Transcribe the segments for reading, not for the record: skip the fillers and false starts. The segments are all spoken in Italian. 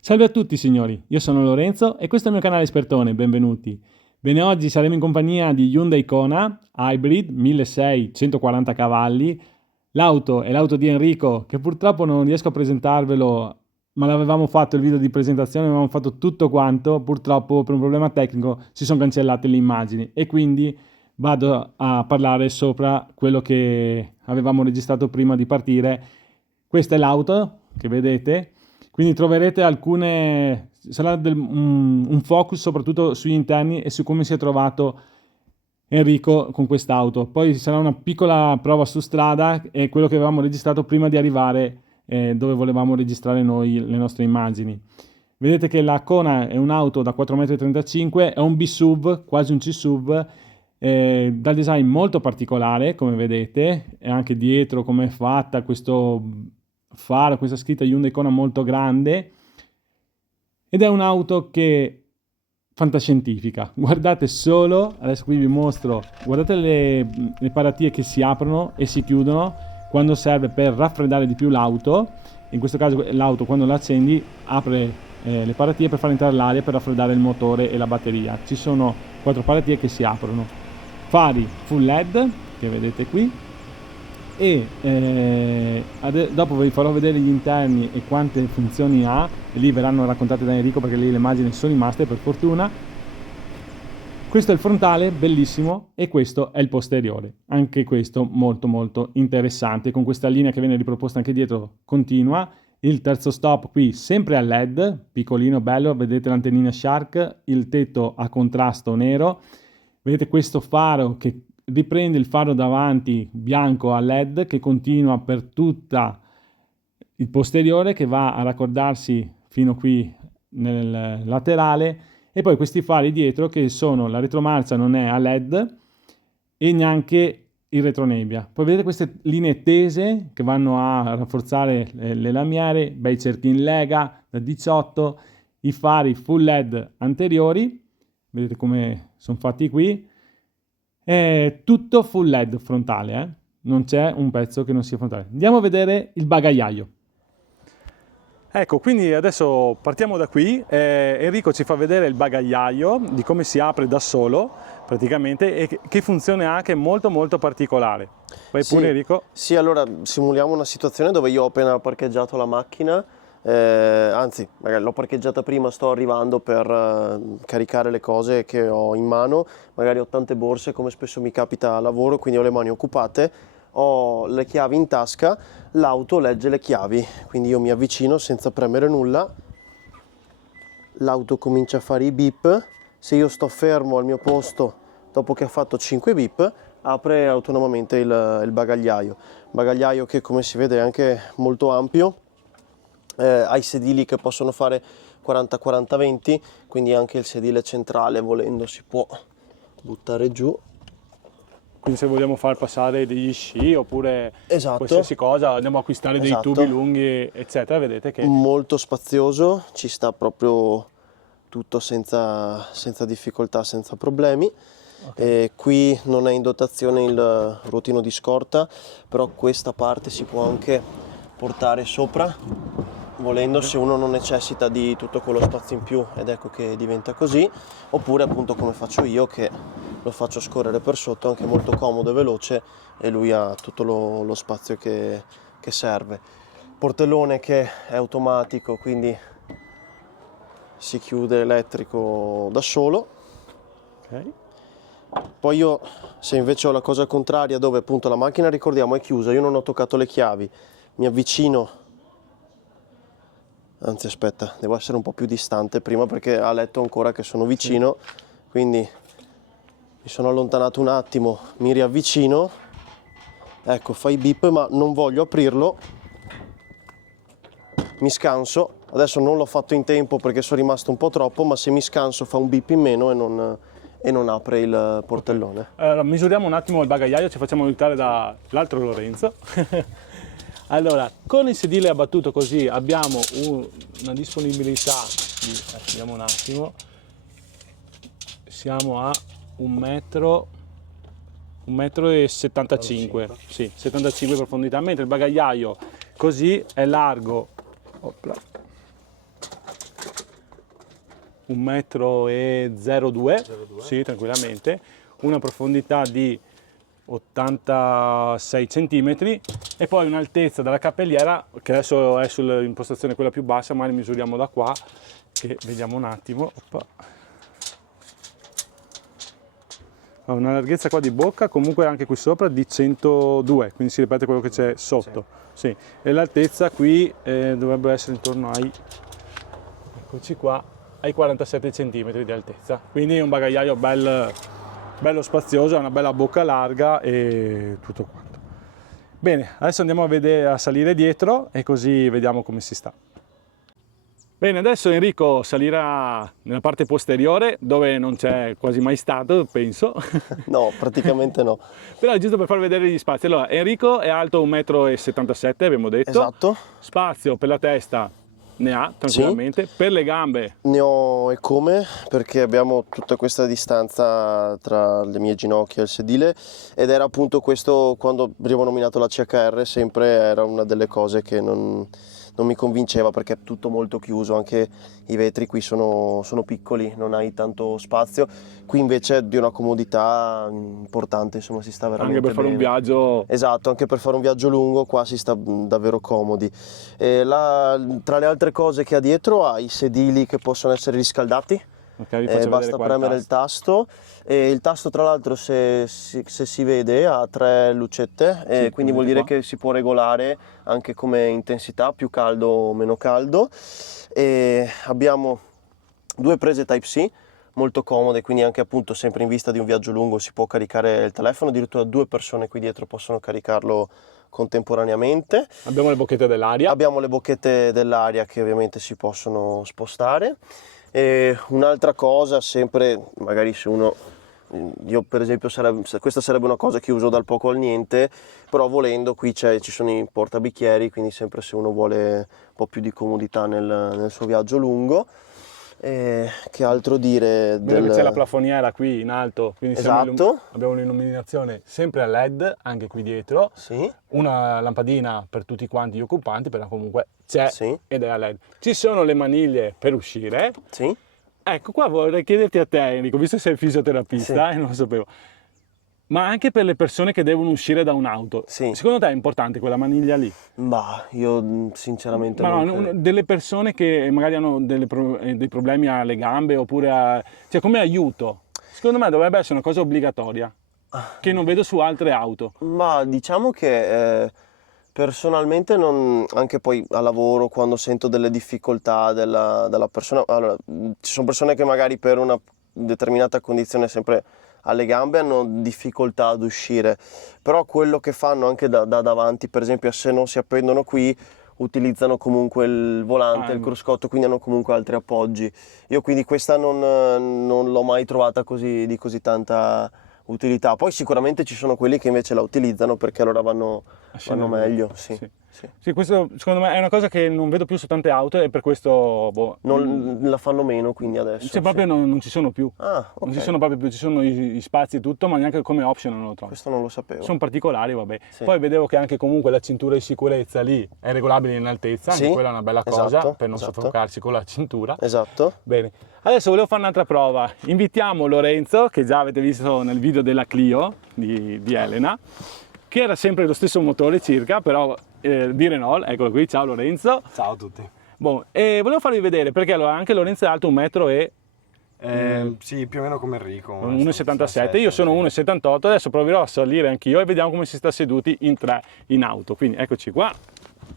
Salve a tutti signori, io sono Lorenzo e questo è il mio canale Espertone, benvenuti. Bene, oggi saremo in compagnia di Hyundai Kona Hybrid 1600 140 cavalli. L'auto è l'auto di Enrico, che purtroppo non riesco a presentarvelo, ma l'avevamo fatto il video di presentazione, avevamo fatto tutto quanto, purtroppo per un problema tecnico si sono cancellate le immagini e quindi vado a parlare sopra quello che avevamo registrato prima di partire. Questa è l'auto che vedete. Quindi troverete sarà un focus soprattutto sugli interni e su come si è trovato Enrico con quest'auto. Poi ci sarà una piccola prova su strada e quello che avevamo registrato prima di arrivare dove volevamo registrare noi le nostre immagini. Vedete che la Kona è un'auto da 4,35 m, è un B-SUV, quasi un C-SUV, dal design molto particolare, come vedete, e anche dietro come è fatta, questo faro, questa scritta Hyundai Kona molto grande, ed è un'auto che fantascientifica. Guardate solo, adesso qui vi mostro, guardate le paratie che si aprono e si chiudono quando serve per raffreddare di più l'auto. In questo caso l'auto, quando la accendi, apre le paratie per far entrare l'aria per raffreddare il motore e la batteria. Ci sono 4 paratie che si aprono. Fari full LED che vedete qui, e dopo vi farò vedere gli interni e quante funzioni ha, e lì verranno raccontate da Enrico perché lì le immagini sono rimaste per fortuna. Questo è il frontale, bellissimo, e questo è il posteriore, anche questo molto molto interessante, con questa linea che viene riproposta anche dietro continua. Il terzo stop qui sempre a LED, piccolino, bello, vedete l'antennina Shark, il tetto a contrasto nero, vedete questo faro che riprende il faro davanti bianco a LED che continua per tutta il posteriore, che va a raccordarsi fino qui nel laterale, e poi questi fari dietro che sono, la retromarcia non è a LED e neanche il retronebbia. Poi vedete queste linee tese che vanno a rafforzare le lamiere, bei cerchi in lega da 18, i fari full LED anteriori, vedete come sono fatti qui. È tutto full LED frontale, non c'è un pezzo che non sia frontale. Andiamo a vedere il bagagliaio. Ecco, quindi adesso partiamo da qui. Enrico ci fa vedere il bagagliaio, di come si apre da solo praticamente e che funzione ha, che è molto molto particolare. Vai pure Enrico. Sì, allora simuliamo una situazione dove io ho appena parcheggiato la macchina, anzi magari l'ho parcheggiata prima, sto arrivando per caricare le cose che ho in mano, magari ho tante borse come spesso mi capita a lavoro, quindi ho le mani occupate, ho le chiavi in tasca, l'auto legge le chiavi, quindi io mi avvicino senza premere nulla, l'auto comincia a fare i beep, se io sto fermo al mio posto dopo che ha fatto 5 beep apre autonomamente il bagagliaio che come si vede è anche molto ampio, ha i sedili che possono fare 40-40-20, quindi anche il sedile centrale volendo si può buttare giù. Quindi se vogliamo far passare degli sci oppure qualsiasi cosa, andiamo a acquistare dei tubi lunghi eccetera, vedete che molto spazioso, ci sta proprio tutto senza difficoltà, senza problemi. E qui non è in dotazione il ruotino di scorta, però questa parte si può anche portare sopra volendo, se uno non necessita di tutto quello spazio in più, ed ecco che diventa così, oppure appunto come faccio io che lo faccio scorrere per sotto, anche molto comodo e veloce, e lui ha tutto lo spazio che serve. Portellone che è automatico, quindi si chiude elettrico da solo. okay. Poi io, se invece ho la cosa contraria, dove appunto la macchina, ricordiamo, è chiusa, io non ho toccato le chiavi, mi avvicino, anzi aspetta, devo essere un po' più distante prima perché ha letto ancora che sono vicino, quindi mi sono allontanato un attimo, mi riavvicino, ecco, fa i beep ma non voglio aprirlo, mi scanso, adesso non l'ho fatto in tempo perché sono rimasto un po' troppo, ma se mi scanso fa un beep in meno e non apre il portellone. Allora, misuriamo un attimo il bagagliaio, ci facciamo aiutare dall'altro Lorenzo. Allora, con il sedile abbattuto così abbiamo una disponibilità vediamo un attimo, siamo a 1,75 m, sì, 75 profondità, mentre il bagagliaio così è largo 1,02 m, sì, tranquillamente, una profondità di 86 cm e poi un'altezza della cappelliera che adesso è sull'impostazione quella più bassa, ma ne misuriamo da qua, che vediamo un attimo. Oppa. Ha una larghezza qua di bocca, comunque anche qui sopra di 102, quindi si ripete quello che c'è sotto. Sì. E l'altezza qui dovrebbe essere intorno ai, eccoci qua, ai 47 cm di altezza, quindi un bagagliaio bello spazioso, ha una bella bocca larga e tutto quanto. Bene, adesso andiamo a salire dietro e così vediamo come si sta. Bene, adesso Enrico salirà nella parte posteriore dove non c'è quasi mai stato, penso. No, praticamente no. Però è giusto per far vedere gli spazi. Allora, Enrico è alto 1,77 m, abbiamo detto. Esatto. Spazio per la testa ne ha tranquillamente, sì. Per le gambe ne ho e come, perché abbiamo tutta questa distanza tra le mie ginocchia e il sedile, ed era appunto questo, quando abbiamo nominato la CHR, sempre era una delle cose che non mi convinceva, perché è tutto molto chiuso, anche i vetri qui sono piccoli, non hai tanto spazio. Qui invece di una comodità importante, insomma, si sta veramente anche per bene. Fare un viaggio. Esatto, anche per fare un viaggio lungo qua si sta davvero comodi. Tra le altre cose che ha dietro ha i sedili che possono essere riscaldati. Okay, basta premere il tasto, e il tasto tra l'altro se si vede ha 3 lucette, sì, quindi vuol dire che si può regolare anche come intensità, più caldo o meno caldo. E abbiamo 2 prese Type-C molto comode, quindi anche appunto sempre in vista di un viaggio lungo si può caricare il telefono, addirittura 2 persone qui dietro possono caricarlo contemporaneamente. Abbiamo le bocchette dell'aria. Abbiamo le bocchette dell'aria che ovviamente si possono spostare. E un'altra cosa, sempre magari se uno, io per esempio questa sarebbe una cosa che uso dal poco al niente, però volendo qui ci sono i portabicchieri, quindi sempre se uno vuole un po' più di comodità nel suo viaggio lungo. Che altro dire? C'è la plafoniera qui in alto, quindi esatto. Abbiamo un'illuminazione sempre a LED anche qui dietro, sì. Una lampadina per tutti quanti gli occupanti, però comunque c'è, sì. Ed è a LED. Ci sono le maniglie per uscire. Sì. Ecco, qua vorrei chiederti a te, Enrico, visto che sei fisioterapista, sì. E non lo sapevo, ma anche per le persone che devono uscire da un'auto, sì. Secondo te è importante quella maniglia lì? Ma io sinceramente delle persone che magari hanno dei problemi alle gambe oppure cioè come aiuto, secondo me dovrebbe essere una cosa obbligatoria che non vedo su altre auto. Ma diciamo che personalmente anche poi a lavoro, quando sento delle difficoltà della persona, allora, ci sono persone che magari per una determinata condizione sempre alle gambe hanno difficoltà ad uscire, però quello che fanno anche da davanti, per esempio, se non si appendono qui, utilizzano comunque il volante, il cruscotto, quindi hanno comunque altri appoggi. Io quindi questa non l'ho mai trovata di così tanta utilità. Poi sicuramente ci sono quelli che invece la utilizzano perché allora vanno meglio. Sì. Sì, questo secondo me è una cosa che non vedo più su tante auto e per questo non la fanno meno, quindi adesso. Cioè proprio non ci sono più. Okay. Non ci sono proprio più, ci sono i spazi e tutto, ma neanche come option non lo trovo. Questo non lo sapevo. Sono particolari, vabbè. Sì. Poi vedevo che anche comunque la cintura di sicurezza lì è regolabile in altezza, anche quella è una bella cosa, per non soffocarsi con la cintura. Esatto. Bene. Adesso volevo fare un'altra prova. Invitiamo Lorenzo, che già avete visto nel video della Clio di Elena, che era sempre lo stesso motore circa, però di Renault. Eccolo qui, ciao Lorenzo. Ciao a tutti. E volevo farvi vedere, perché allora anche Lorenzo è alto 1 metro e... sì, più o meno come Enrico. 1,77, io sono 1,78, adesso proverò a salire anch'io e vediamo come si sta seduti in 3 in auto. Quindi eccoci qua,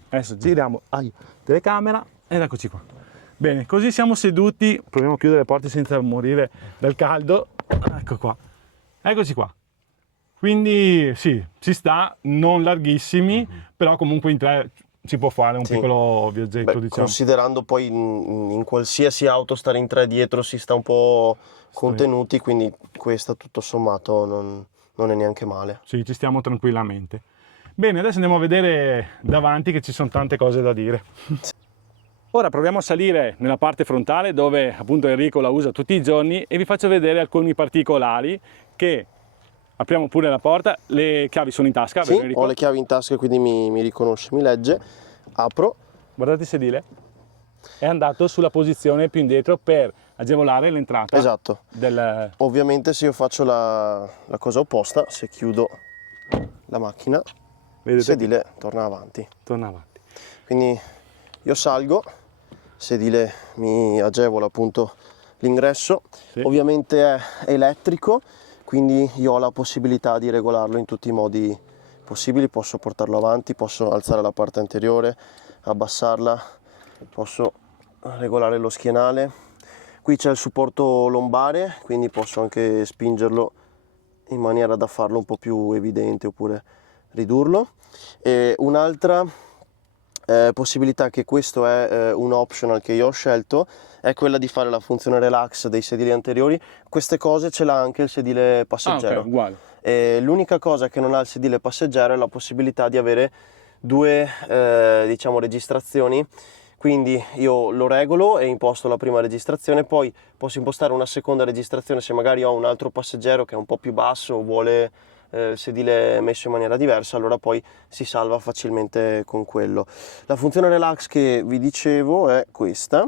adesso giriamo la telecamera ed eccoci qua. Bene, così siamo seduti, proviamo a chiudere le porte senza morire dal caldo. Ecco qua, eccoci qua. Quindi sì, ci sta, non larghissimi, però comunque in 3 si può fare un piccolo viaggetto, diciamo. Considerando poi in qualsiasi auto stare in 3 dietro si sta un po' contenuti, questa tutto sommato non è neanche male. Sì, ci stiamo tranquillamente. Bene, adesso andiamo a vedere davanti che ci sono tante cose da dire. Ora proviamo a salire nella parte frontale dove appunto Enrico la usa tutti i giorni e vi faccio vedere alcuni particolari che... Apriamo pure la porta, le chiavi sono in tasca. Sì, ho le chiavi in tasca, quindi mi riconosce, mi legge. apro. Guardate il sedile, è andato sulla posizione più indietro per agevolare l'entrata. Esatto. Ovviamente se io faccio la cosa opposta, se chiudo la macchina, Vedete? il sedile torna avanti. Torna avanti. Quindi io salgo, il sedile mi agevola appunto l'ingresso, Sì. ovviamente è elettrico, quindi io ho la possibilità di regolarlo in tutti i modi possibili, posso portarlo avanti, posso alzare la parte anteriore, abbassarla, posso regolare lo schienale. Qui c'è il supporto lombare, quindi posso anche spingerlo in maniera da farlo un po' più evidente oppure ridurlo. E un'altra possibilità, che questo è un optional che io ho scelto, è quella di fare la funzione relax dei sedili anteriori. Queste cose ce l'ha anche il sedile passeggero. Ok, uguale. L'unica cosa che non ha il sedile passeggero è la possibilità di avere due diciamo registrazioni. Quindi io lo regolo e imposto la prima registrazione, poi posso impostare una seconda registrazione se magari ho un altro passeggero che è un po' più basso o vuole il sedile messo in maniera diversa, allora poi si salva facilmente con quello. La funzione relax che vi dicevo è questa,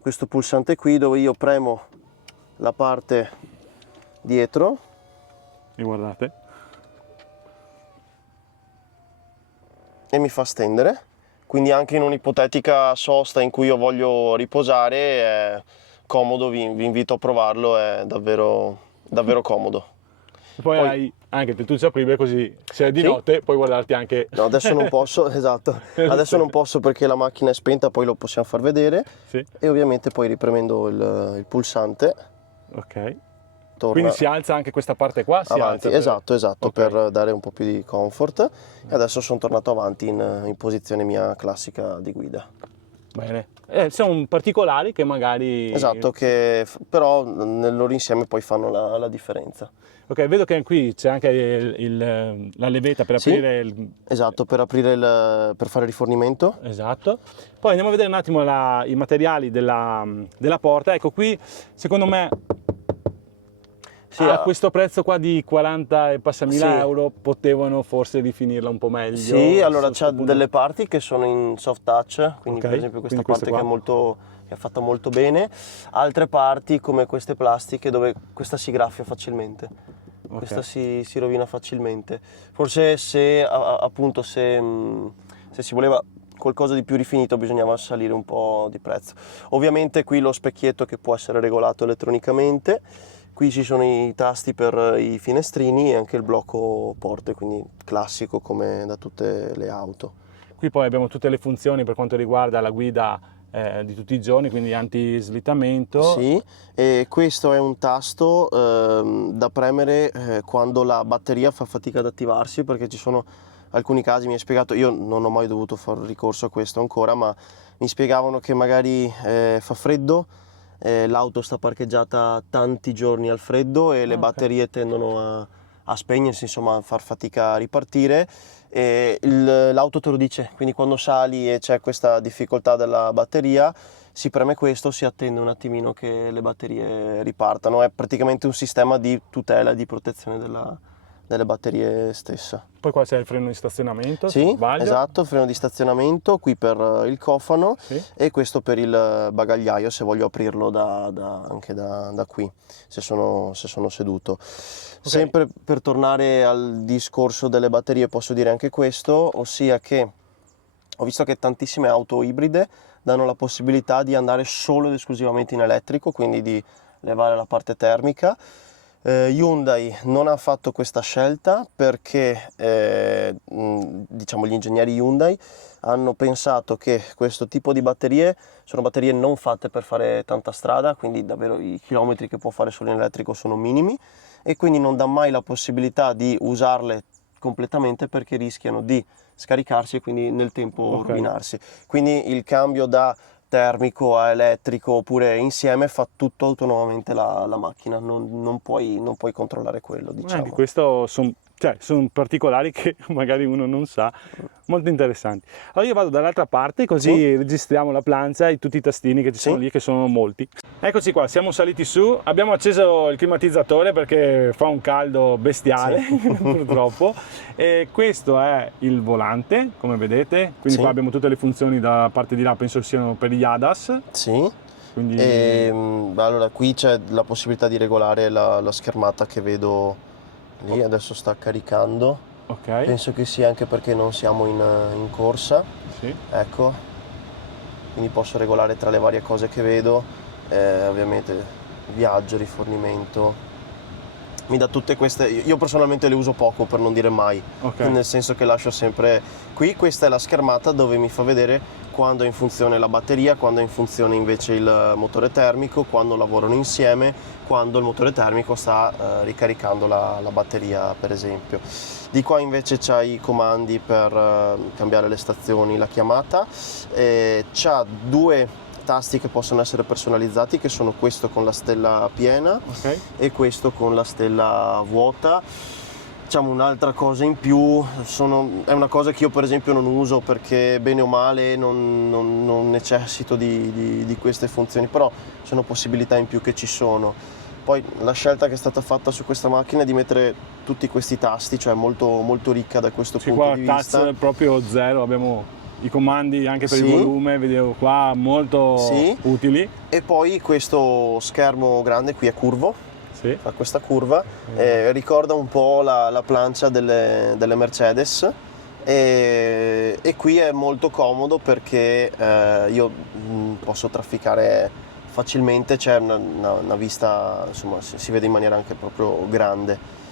questo pulsante qui dove io premo la parte dietro E guardate. e mi fa stendere. Quindi anche in un'ipotetica sosta in cui io voglio riposare è comodo, vi invito a provarlo, è davvero, davvero comodo. E poi hai anche il tettuccio apribile, così se è di Sì. notte puoi guardarti anche... No, adesso non posso, esatto, adesso non posso perché la macchina è spenta, poi lo possiamo far vedere. Sì, E ovviamente poi ripremendo il pulsante ok. torna Quindi si alza anche questa parte qua? Si avanti, alza esatto, Ok. per dare un po' più di comfort. E adesso sono tornato avanti in posizione mia classica di guida. Bene. Sono particolari che magari... Esatto, che però nel loro insieme poi fanno la differenza. Ok, vedo che qui c'è anche la levetta per Sì. aprire il... Esatto, per aprire per fare rifornimento. Esatto. Poi andiamo a vedere un attimo i materiali della porta. Ecco, qui secondo me Sì, a questo prezzo qua di 40 e passa mila Sì. euro potevano forse rifinirla un po' meglio. Sì, allora Su sto c'ha punto. delle parti che sono in soft touch, quindi Ok, per esempio questa quindi queste parte che è fatta molto bene, altre parti come queste plastiche dove questa si graffia facilmente, Ok. questa si rovina facilmente. Forse appunto se si voleva qualcosa di più rifinito bisognava salire un po' di prezzo. Ovviamente qui lo specchietto che può essere regolato elettronicamente. Qui ci sono i tasti per i finestrini e anche il blocco porte, quindi classico come da tutte le auto. Qui poi abbiamo tutte le funzioni per quanto riguarda la guida di tutti i giorni, quindi anti-slittamento. Sì, e questo è un tasto da premere quando la batteria fa fatica ad attivarsi, perché ci sono alcuni casi, mi hai spiegato, io non ho mai dovuto fare ricorso a questo ancora, ma mi spiegavano che magari fa freddo, l'auto sta parcheggiata tanti giorni al freddo e le Ok. batterie tendono a spegnersi, insomma a far fatica a ripartire, e l'auto te lo dice, quindi quando sali e c'è questa difficoltà della batteria si preme questo, si attende un attimino che le batterie ripartano, è praticamente un sistema di tutela e di protezione delle batterie stesse. Poi qua c'è il freno di stazionamento, se non Sì, sbaglio. esatto, il freno di stazionamento qui per il cofano Sì. e questo per il bagagliaio se voglio aprirlo anche da qui, se sono seduto. Sempre per tornare al discorso delle batterie posso dire anche questo, ossia che ho visto che tantissime auto ibride danno la possibilità di andare solo ed esclusivamente in elettrico, quindi di levare la parte termica. Hyundai non ha fatto questa scelta perché diciamo gli ingegneri Hyundai hanno pensato che questo tipo di batterie sono batterie non fatte per fare tanta strada, quindi davvero i chilometri che può fare solo in elettrico sono minimi, e quindi non dà mai la possibilità di usarle completamente perché rischiano di scaricarsi e quindi nel tempo rovinarsi. Quindi il cambio da termico a elettrico oppure insieme fa tutto autonomamente la macchina, non puoi controllare quello, diciamo. Di questo sono cioè sono particolari che magari uno non sa, molto interessanti. Allora io vado dall'altra parte così Sì. registriamo la plancia e tutti i tastini che ci sono Sì. lì, che sono molti. Eccoci qua, siamo saliti su, abbiamo acceso il climatizzatore perché fa un caldo bestiale purtroppo, e questo è il volante, come vedete, quindi Sì. qua abbiamo tutte le funzioni da parte di là, penso siano per gli ADAS, Sì. quindi Allora qui c'è la possibilità di regolare la schermata che vedo lì, adesso sta caricando. ok, Penso che sia anche perché non siamo in corsa, sì. ecco, quindi posso regolare tra le varie cose che vedo, ovviamente viaggio, rifornimento, mi dà tutte queste, io personalmente le uso poco per non dire mai, Ok. nel senso che lascio sempre, qui questa è la schermata dove mi fa vedere quando è in funzione la batteria, quando è in funzione invece il motore termico, quando lavorano insieme, quando il motore termico sta ricaricando la batteria per esempio. Di qua invece c'hai i comandi per cambiare le stazioni, la chiamata, c'ha due tasti che possono essere personalizzati, che sono questo con la stella piena Ok. e questo con la stella vuota. Diciamo un'altra cosa in più, è una cosa che io per esempio non uso perché bene o male non necessito di queste funzioni, però sono possibilità in più che ci sono. Poi la scelta che è stata fatta su questa macchina è di mettere tutti questi tasti, cioè molto, molto ricca da questo Sì, punto qua di vista. touch proprio zero, abbiamo i comandi anche per Sì. il volume, vedevo qua molto Sì. utili. E poi questo schermo grande qui è curvo, Sì. fa questa curva, ricorda un po' la plancia delle Mercedes, e qui è molto comodo perché io posso trafficare facilmente, c'è una vista, insomma, si vede in maniera anche proprio grande.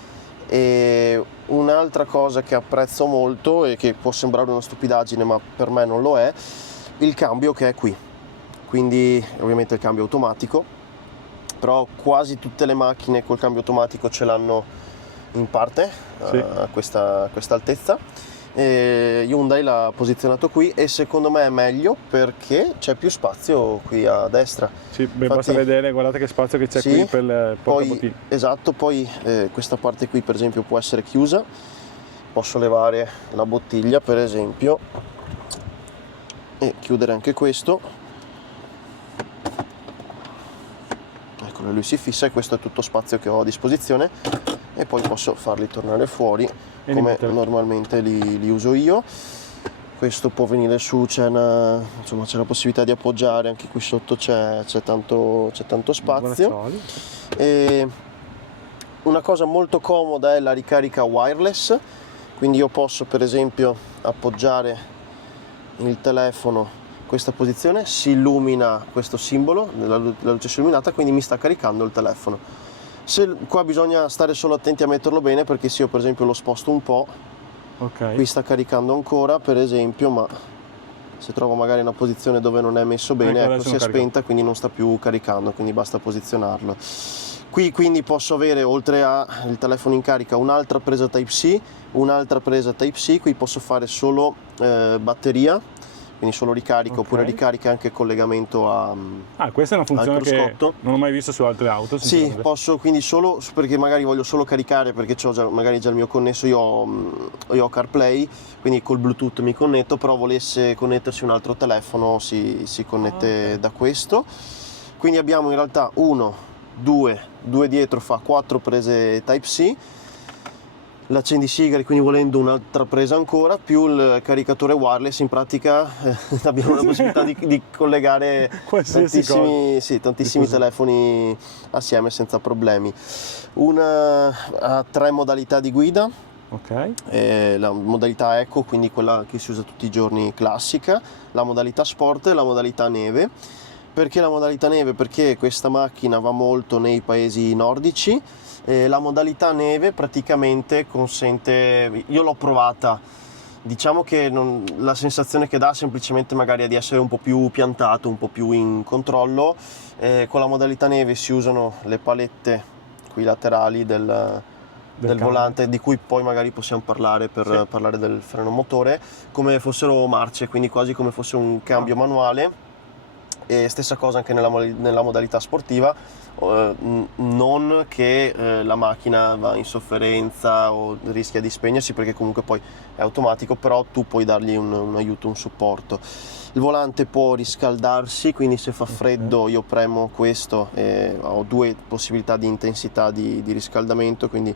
E un'altra cosa che apprezzo molto e che può sembrare una stupidaggine ma per me non lo è, il cambio che è qui, quindi ovviamente il cambio automatico, però quasi tutte le macchine col cambio automatico ce l'hanno in parte Sì. a questa altezza. Hyundai l'ha posizionato qui e secondo me è meglio perché c'è più spazio qui a destra. Sì, beh, Infatti, basta vedere, guardate che spazio che c'è sì, qui per il poi, portabottiglie. esatto, poi questa parte qui per esempio può essere chiusa, posso levare la bottiglia per esempio e chiudere anche questo. Eccolo, lui si fissa e questo è tutto spazio che ho a disposizione e poi posso farli tornare fuori E come rimettere. normalmente li uso io. Questo può venire su, insomma, c'è la possibilità di appoggiare, anche qui sotto c'è tanto spazio. Braccioli. E una cosa molto comoda è la ricarica wireless, quindi io posso per esempio appoggiare il telefono in questa posizione, si illumina questo simbolo, la luce si è illuminata, quindi mi sta caricando il telefono. Qua bisogna stare solo attenti a metterlo bene perché se io per esempio lo sposto un po', Ok. qui sta caricando ancora per esempio, ma se trovo magari una posizione dove non è messo bene, Ecco, ecco, adesso si è non carica. spenta, quindi non sta più caricando, quindi basta posizionarlo. Qui quindi posso avere, oltre al telefono in carica, un'altra presa Type-C, un'altra presa Type-C, qui posso fare solo batteria, quindi solo ricarica, Ok. oppure ricarica anche collegamento a... Questa è una funzione al che cruscotto. non ho mai visto su altre auto. Sì, sinceramente. posso quindi solo, perché magari voglio solo caricare, perché ho magari già il mio connesso, io ho CarPlay, quindi col Bluetooth mi connetto, però volesse connettersi un altro telefono si connette da questo. Quindi abbiamo in realtà due dietro, fa 4 prese Type-C, l'accendisigari, quindi volendo un'altra presa ancora, più il caricatore wireless, in pratica abbiamo la possibilità di collegare Qualsiasi tantissimi telefoni assieme senza problemi. Ha 3 modalità di guida, Ok. la modalità Eco, quindi quella che si usa tutti i giorni classica, la modalità Sport e la modalità Neve. Perché la modalità Neve? Perché questa macchina va molto nei paesi nordici. La modalità neve praticamente consente, io l'ho provata, diciamo che la sensazione che dà semplicemente magari è di essere un po' più piantato, un po' più in controllo. Con la modalità neve si usano le palette qui laterali del volante, di cui poi magari possiamo parlare per parlare del freno motore, come fossero marce, quindi quasi come fosse un cambio manuale. E stessa cosa anche nella modalità sportiva, non che la macchina va in sofferenza o rischia di spegnersi, perché comunque poi è automatico, però tu puoi dargli un aiuto, un supporto. Il volante può riscaldarsi, quindi se fa freddo io premo questo e ho due possibilità di intensità di riscaldamento, quindi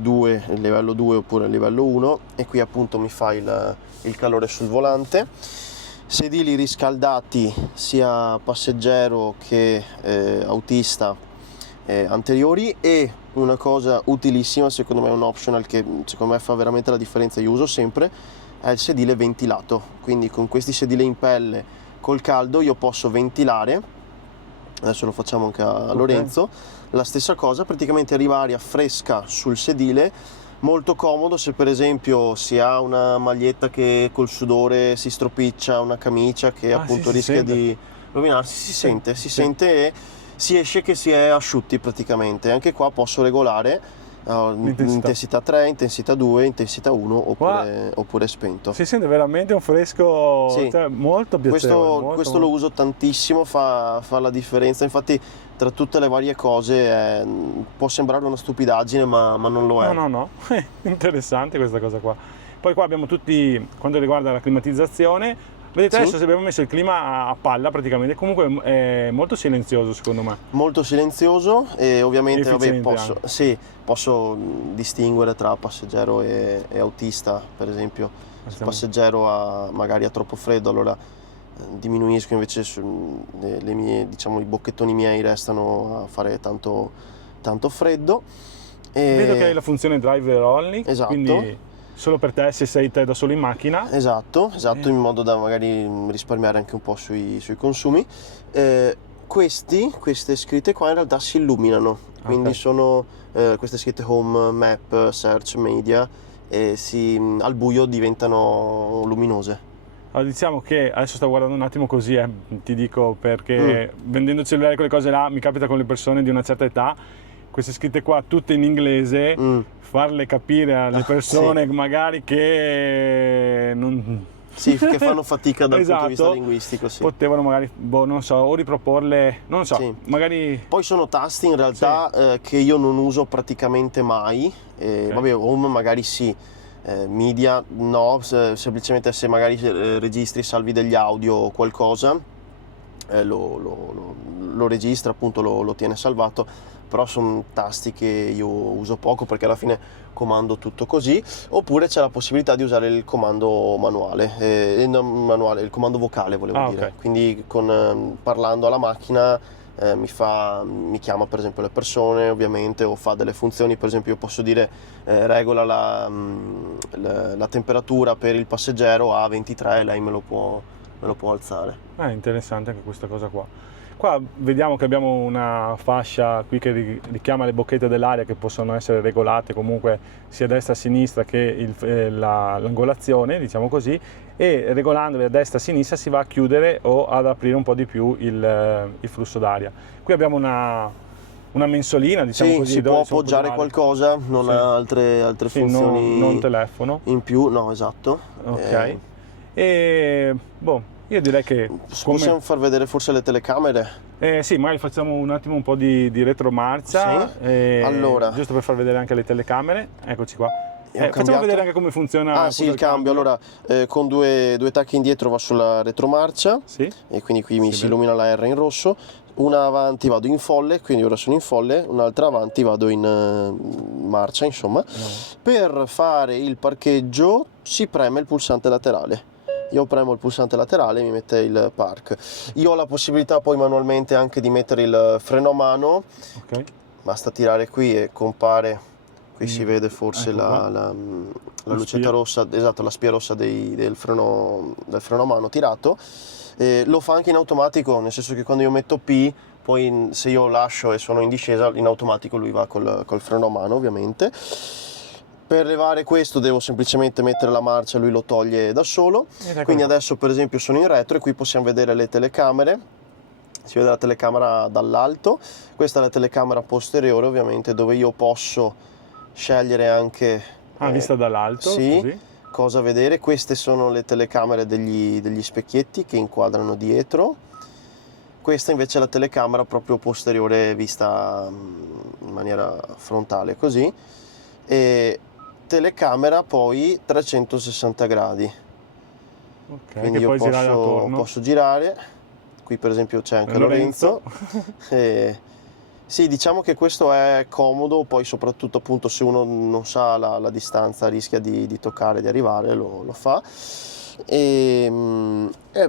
il livello 2 oppure il livello 1, e qui appunto mi fa il calore sul volante. Sedili riscaldati sia passeggero che autista anteriori, e una cosa utilissima, secondo me è un optional che secondo me fa veramente la differenza, io uso sempre, è il sedile ventilato. Quindi con questi sedili in pelle col caldo io posso ventilare, adesso lo facciamo anche a Lorenzo, la stessa cosa, praticamente arriva aria fresca sul sedile, molto comodo se per esempio si ha una maglietta che col sudore si stropiccia, una camicia che appunto rischia di rovinarsi, si sente e si esce che si è asciutti praticamente. Anche qua posso regolare intensità 3, intensità 2, intensità 1 oppure spento. Si sente veramente un fresco, Sì. cioè, molto piacevole. Questo lo uso tantissimo, fa la differenza. Infatti tra tutte le varie cose può sembrare una stupidaggine, ma non lo è. No, interessante questa cosa qua. Poi qua abbiamo tutti, quanto riguarda la climatizzazione, vedete Sì. adesso abbiamo messo il clima a palla praticamente, comunque è molto silenzioso secondo me. Molto silenzioso, e ovviamente Efficiente posso distinguere tra passeggero e autista. Per esempio se il passeggero magari ha troppo freddo, allora diminuisco, invece le mie, diciamo, i bocchettoni miei restano a fare tanto freddo. Vedo che hai la funzione driver only, Esatto. quindi solo per te, se sei te da solo in macchina. Esatto, in modo da magari risparmiare anche un po' sui consumi. Queste scritte qua in realtà si illuminano, quindi sono queste scritte home, map, search, media, e al buio diventano luminose. Allora, diciamo che adesso sto guardando un attimo così, ti dico, perché vendendo cellulari, quelle cose là, mi capita con le persone di una certa età, queste scritte qua tutte in inglese, farle capire alle persone magari che non... Sì, che fanno fatica dal punto di vista Esatto. linguistico, sì. Potevano magari, non so, o riproporle, non so, Sì. magari... Poi sono tasti in realtà che io non uso praticamente mai, vabbè, home magari sì, media no, semplicemente se magari registri, salvi degli audio o qualcosa, lo registra, appunto lo tiene salvato, però sono tasti che io uso poco, perché alla fine comando tutto così. Oppure c'è la possibilità di usare il comando manuale, il comando vocale volevo dire. Quindi parlando alla macchina mi chiama per esempio le persone, ovviamente, o fa delle funzioni. Per esempio io posso dire regola la temperatura per il passeggero a 23, e lei me lo può alzare. È interessante anche questa cosa qua. Qua vediamo che abbiamo una fascia qui che richiama le bocchette dell'aria, che possono essere regolate comunque sia a destra a sinistra che l'angolazione, diciamo così, e regolandole a destra a sinistra si va a chiudere o ad aprire un po' di più il flusso d'aria. Qui abbiamo una mensolina, diciamo così, si dove può appoggiare qualcosa, non ha altre funzioni non telefono in più, no, esatto. Ok. E io direi che possiamo far vedere forse le telecamere? Sì, magari facciamo un attimo un po' di retromarcia, allora, giusto per far vedere anche le telecamere. Eccoci qua. Facciamo vedere anche come funziona. Sì, il cambio. Allora, con due tacchi indietro va sulla retromarcia, e quindi qui si illumina la R in rosso. Una avanti vado in folle, quindi ora sono in folle, un'altra avanti vado in marcia, insomma. Per fare il parcheggio si preme il pulsante laterale. Io premo il pulsante laterale e mi mette il park. Io ho la possibilità poi manualmente anche di mettere il freno a mano. Basta tirare qui e compare, qui si vede forse la lucetta rossa, esatto, la spia rossa del freno a mano tirato. Lo fa anche in automatico, nel senso che quando io metto P, poi se io lascio e sono in discesa, in automatico lui va col freno a mano, ovviamente. Per levare questo devo semplicemente mettere la marcia, lui lo toglie da solo. Quindi adesso per esempio sono in retro, e qui possiamo vedere le telecamere. Si vede la telecamera dall'alto. Questa è la telecamera posteriore, ovviamente, dove io posso scegliere anche vista dall'alto, così. Cosa vedere. Queste sono le telecamere degli specchietti che inquadrano dietro. questa invece è la telecamera proprio posteriore vista in maniera frontale così, e telecamera poi 360 gradi, Ok, quindi che io puoi girare attorno. posso girare. Qui per esempio c'è anche Lorenzo. E sì, diciamo che questo è comodo, poi soprattutto appunto se uno non sa la distanza, rischia di toccare, di arrivare, lo fa. E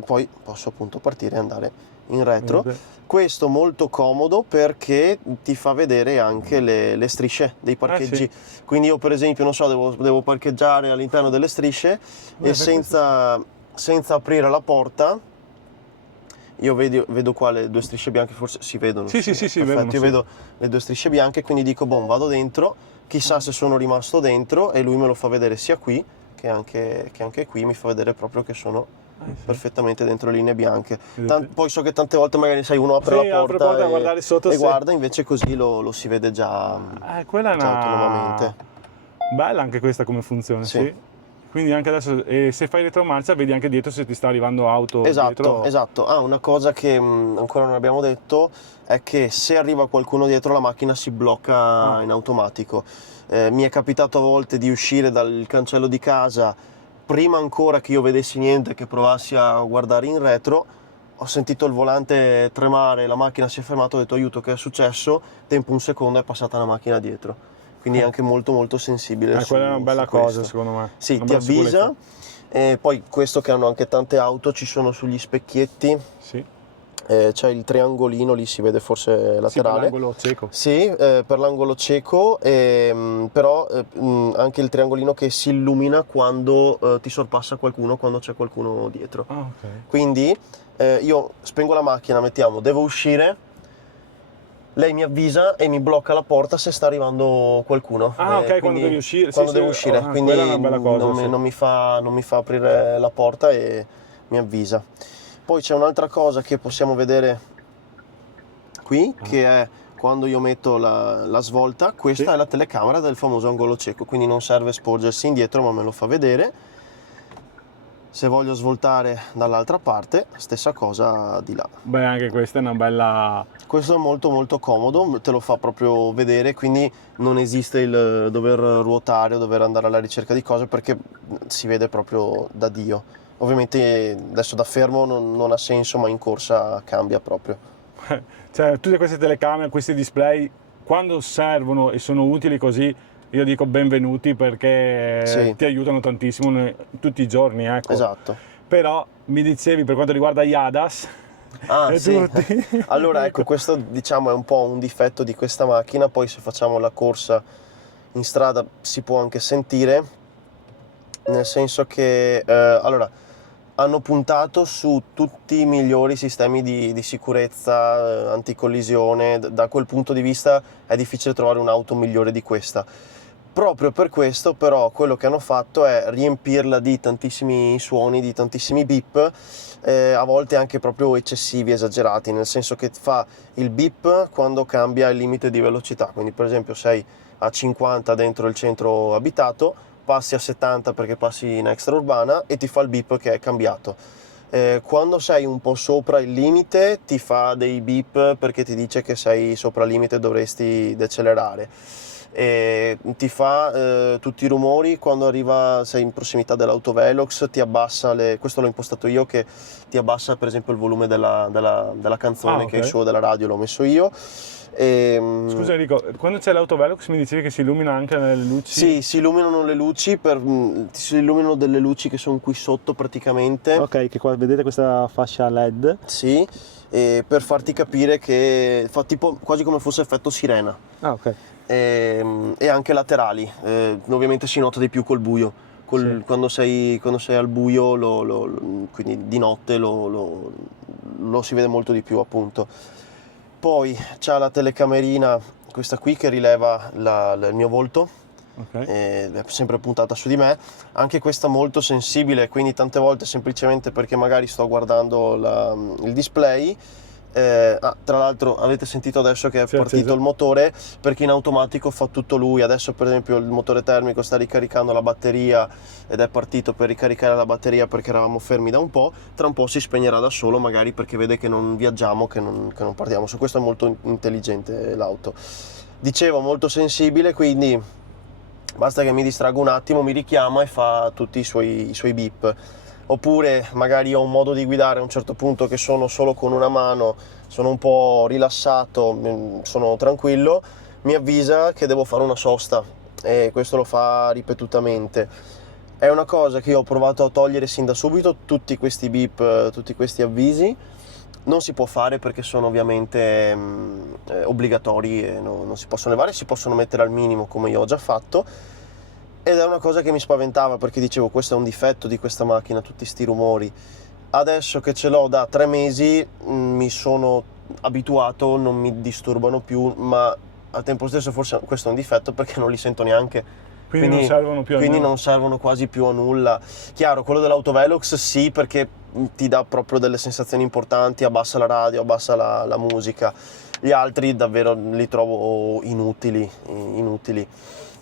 poi posso appunto partire e andare in retro. Questo molto comodo perché ti fa vedere anche le strisce dei parcheggi. Sì. Quindi io per esempio, non so, devo parcheggiare all'interno delle strisce e senza aprire la porta, io vedo qua le due strisce bianche, forse si vedono. Sì, perfetto. vedono, Io vedo le due strisce bianche, quindi dico, boh, vado dentro, chissà se sono rimasto dentro, e lui me lo fa vedere sia qui che anche qui, mi fa vedere proprio che sono perfettamente dentro le linee bianche. Poi so che tante volte magari sai, uno apre la porta a guardare sotto, e guarda, invece così lo si vede già, quella è già autonomamente. Bella anche questa come funzione, sì. Quindi anche adesso, se fai retromarcia, vedi anche dietro se ti sta arrivando auto dietro. Esatto. Una cosa che ancora non abbiamo detto è che se arriva qualcuno dietro, la macchina si blocca in automatico. Mi è capitato a volte di uscire dal cancello di casa prima ancora che io vedessi niente, che provassi a guardare in retro. Ho sentito il volante tremare, la macchina si è fermata, ho detto aiuto, che è successo? Tempo un secondo, è passata una macchina dietro. Quindi è anche molto molto sensibile quella è una bella cosa, secondo me. Sì, una ti bella avvisa. E poi questo che hanno anche tante auto, ci sono sugli specchietti, sì. C'è il triangolino, lì si vede forse laterale. Sì, per l'angolo cieco. Sì, per l'angolo cieco, però anche il triangolino che si illumina quando ti sorpassa qualcuno, quando c'è qualcuno dietro. Okay. Quindi io spengo la macchina, mettiamo, devo uscire, lei mi avvisa e mi blocca la porta se sta arrivando qualcuno. Ok, quando devi uscire. Quando devo uscire, quindi quella è una bella cosa, non mi fa aprire la porta e mi avvisa. Poi c'è un'altra cosa che possiamo vedere qui, che è quando io metto la svolta. Questa è la telecamera del famoso angolo cieco, quindi non serve sporgersi indietro, ma me lo fa vedere. Se voglio svoltare dall'altra parte, stessa cosa di là. Beh, anche questa è una bella... Questo è molto molto comodo, te lo fa proprio vedere, quindi non esiste il dover ruotare o dover andare alla ricerca di cose, perché si vede proprio da Dio. Ovviamente adesso da fermo non ha senso, ma in corsa cambia proprio. Cioè, tutte queste telecamere, questi display, quando servono e sono utili così, io dico benvenuti, perché ti aiutano tantissimo tutti i giorni, ecco. Esatto. Però mi dicevi per quanto riguarda gli ADAS, sì. Allora ecco, questo diciamo è un po' un difetto di questa macchina. Poi se facciamo la corsa in strada si può anche sentire, nel senso che allora hanno puntato su tutti i migliori sistemi di sicurezza, anticollisione. Da quel punto di vista è difficile trovare un'auto migliore di questa. Proprio per questo però quello che hanno fatto è riempirla di tantissimi suoni, di tantissimi beep, a volte anche proprio eccessivi, esagerati, nel senso che fa il beep quando cambia il limite di velocità. Quindi per esempio sei a 50 dentro il centro abitato, passi a 70 perché passi in extraurbana e ti fa il beep che è cambiato. Quando sei un po' sopra il limite ti fa dei beep perché ti dice che sei sopra il limite e dovresti decelerare. E ti fa tutti i rumori quando sei in prossimità dell'autovelox, ti abbassa questo l'ho impostato io, che ti abbassa per esempio il volume della canzone, che è il suo della radio, l'ho messo io. Scusa Enrico, quando c'è l'autovelox mi dicevi che si illumina anche le luci? Sì, si illuminano le luci, si illuminano delle luci che sono qui sotto praticamente. Ok, che qua vedete questa fascia LED? Sì, per farti capire che fa tipo quasi come fosse effetto sirena. Ah, ok. E anche laterali, ovviamente si nota di più col buio, quando sei al buio, quindi di notte lo si vede molto di più, appunto. Poi c'ha la telecamerina, questa qui, che rileva il mio volto, è sempre puntata su di me. Anche questa molto sensibile, quindi tante volte semplicemente perché magari sto guardando il display, Tra l'altro avete sentito adesso che è Sì, partito acceso. il motore, perché in automatico fa tutto lui. Adesso per esempio il motore termico sta ricaricando la batteria ed è partito per ricaricare la batteria perché eravamo fermi da un po'. Tra un po' si spegnerà da solo, magari perché vede che non viaggiamo, che non partiamo. Su questo è molto intelligente l'auto. Dicevo, molto sensibile, quindi basta che mi distraggo un attimo, mi richiama e fa tutti i suoi beep. Oppure magari ho un modo di guidare a un certo punto che sono solo con una mano, sono un po' rilassato, sono tranquillo, mi avvisa che devo fare una sosta e questo lo fa ripetutamente. È una cosa che io ho provato a togliere sin da subito, tutti questi beep, tutti questi avvisi. Non si può fare perché sono ovviamente obbligatori e non si possono levare, si possono mettere al minimo come io ho già fatto. Ed è una cosa che mi spaventava perché dicevo questo è un difetto di questa macchina, tutti sti rumori. Adesso che ce l'ho da 3 mesi mi sono abituato, non mi disturbano più, ma al tempo stesso forse questo è un difetto perché non li sento neanche. Quindi non servono più a Quindi nulla. non servono quasi più a nulla. Chiaro, quello dell'Autovelox sì, perché ti dà proprio delle sensazioni importanti, abbassa la radio, abbassa la musica. Gli altri davvero li trovo inutili.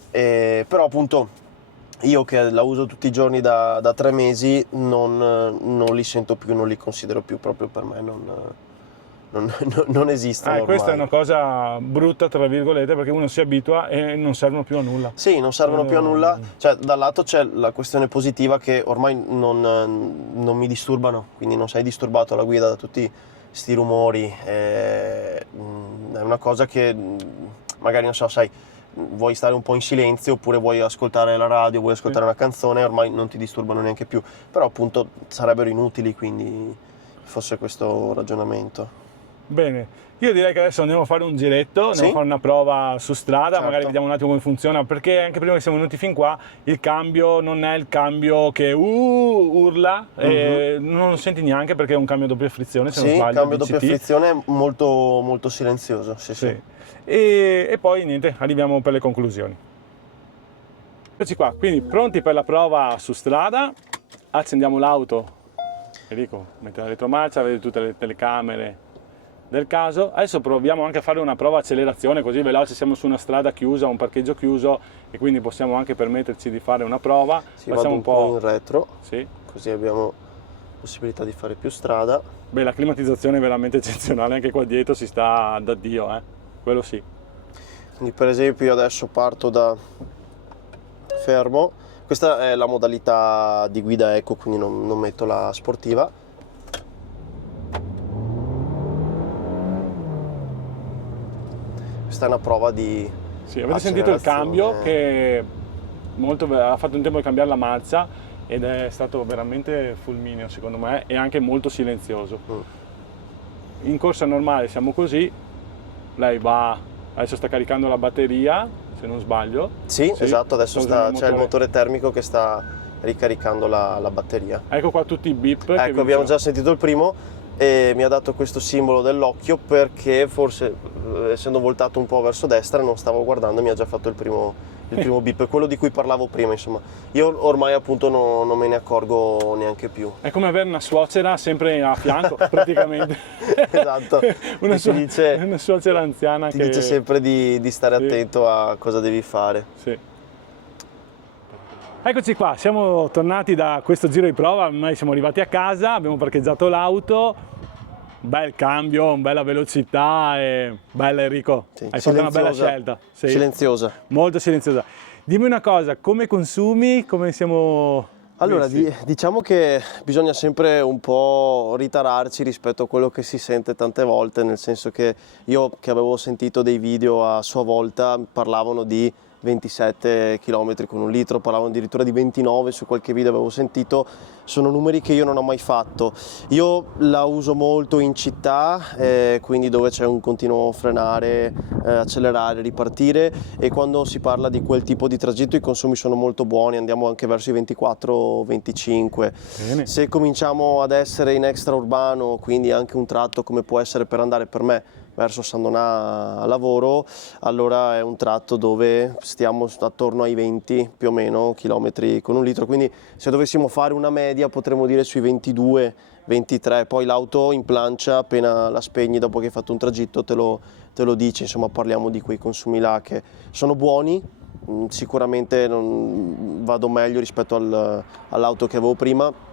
Però appunto io che la uso tutti i giorni da 3 mesi non li sento più, non li considero più, proprio per me non esistono ormai. Questa è una cosa brutta, tra virgolette, perché uno si abitua e non servono più a nulla. Sì, non servono più a nulla, cioè dal lato c'è la questione positiva che ormai non mi disturbano, quindi non sei disturbato alla guida da tutti sti rumori, è una cosa che magari non so, sai, vuoi stare un po' in silenzio oppure vuoi ascoltare la radio, vuoi ascoltare una canzone, ormai non ti disturbano neanche più, però appunto sarebbero inutili, quindi fosse questo ragionamento. Bene, io direi che adesso andiamo a fare un giretto, andiamo Sì? a fare una prova su strada, Certo. magari vediamo un attimo come funziona, perché anche prima che siamo venuti fin qua il cambio non è il cambio che urla, non lo senti neanche perché è un cambio a doppia frizione, se non Sì, sbaglio, cambio DCT. doppia frizione molto, molto silenzioso, sì. Sì. E poi niente, arriviamo per le conclusioni. Eccoci qua, quindi pronti per la prova su strada, accendiamo l'auto, Enrico mette la retromarcia, vede tutte le telecamere del caso. Adesso proviamo anche a fare una prova accelerazione, così veloce, siamo su una strada chiusa, un parcheggio chiuso e quindi possiamo anche permetterci di fare una prova. Sì, vado Facciamo un po' in retro, Sì. così abbiamo possibilità di fare più strada. Beh, la climatizzazione è veramente eccezionale, anche qua dietro si sta da Dio, quello sì. Quindi per esempio io adesso parto da fermo, questa è la modalità di guida eco, quindi non metto la sportiva. Questa è una prova di Sì, avete sentito il cambio accelerazione. che ha fatto in tempo di cambiare la marcia ed è stato veramente fulmineo secondo me e anche molto silenzioso. In corsa normale siamo così, lei adesso sta caricando la batteria, se non sbaglio. Sì, esatto, adesso sta usando c'è il motore termico che sta ricaricando la batteria. Ecco qua tutti i beep. che vi Ecco, abbiamo dicono. già sentito il primo e mi ha dato questo simbolo dell'occhio perché forse essendo voltato un po' verso destra non stavo guardando e mi ha già fatto il primo beep, quello di cui parlavo prima, insomma. Io ormai appunto non me ne accorgo neanche più. È come avere una suocera sempre a fianco, praticamente. Esatto. una, Ti dice- una suocera anziana Ti che dice sempre di stare Sì. attento a cosa devi fare. Sì. Eccoci qua, siamo tornati da questo giro di prova, ormai siamo arrivati a casa, abbiamo parcheggiato l'auto, bel cambio, bella velocità e bella Enrico, Sì, hai fatto una bella silenziosa. scelta. Sì, Silenziosa. molto silenziosa. Dimmi una cosa, come consumi, come siamo Allora, messi? diciamo che bisogna sempre un po' ritararci rispetto a quello che si sente tante volte, nel senso che io che avevo sentito dei video a sua volta parlavano di 27 km con un litro, parlavano addirittura di 29 su qualche video avevo sentito, sono numeri che io non ho mai fatto. Io la uso molto in città, quindi dove c'è un continuo frenare, accelerare, ripartire, e quando si parla di quel tipo di tragitto i consumi sono molto buoni, andiamo anche verso i 24-25. Bene. Se cominciamo ad essere in extraurbano, quindi anche un tratto come può essere per andare per me verso San Donà a lavoro, allora è un tratto dove stiamo attorno ai 20 più o meno chilometri con un litro, quindi se dovessimo fare una media potremmo dire sui 22 23, poi l'auto in plancia appena la spegni dopo che hai fatto un tragitto te lo dice, insomma parliamo di quei consumi là che sono buoni, sicuramente vado meglio rispetto all'auto che avevo prima.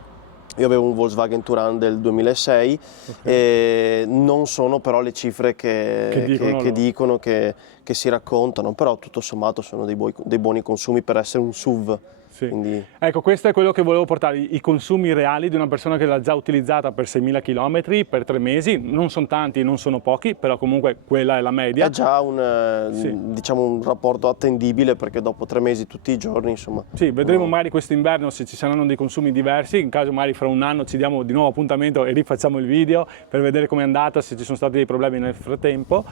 Io avevo un Volkswagen Touran del 2006 e non sono però le cifre che dicono, che si raccontano, però tutto sommato sono dei buoni consumi per essere un SUV. Sì. Quindi... Ecco, questo è quello che volevo portare, i consumi reali di una persona che l'ha già utilizzata per 6.000 km, per 3 mesi, non sono tanti, non sono pochi, però comunque quella è la media. È già diciamo un rapporto attendibile, perché dopo 3 mesi tutti i giorni, insomma... Sì, vedremo magari quest'inverno se ci saranno dei consumi diversi, in caso magari fra un anno ci diamo di nuovo appuntamento e rifacciamo il video per vedere com'è andata, se ci sono stati dei problemi nel frattempo.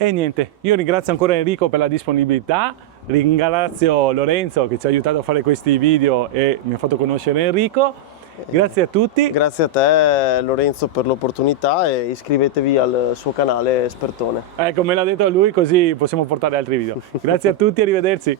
E niente, io ringrazio ancora Enrico per la disponibilità, ringrazio Lorenzo che ci ha aiutato a fare questi video e mi ha fatto conoscere Enrico. Grazie a tutti. Grazie a te Lorenzo per l'opportunità e iscrivetevi al suo canale Espertone. Ecco, me l'ha detto lui, così possiamo portare altri video. Grazie a tutti, arrivederci.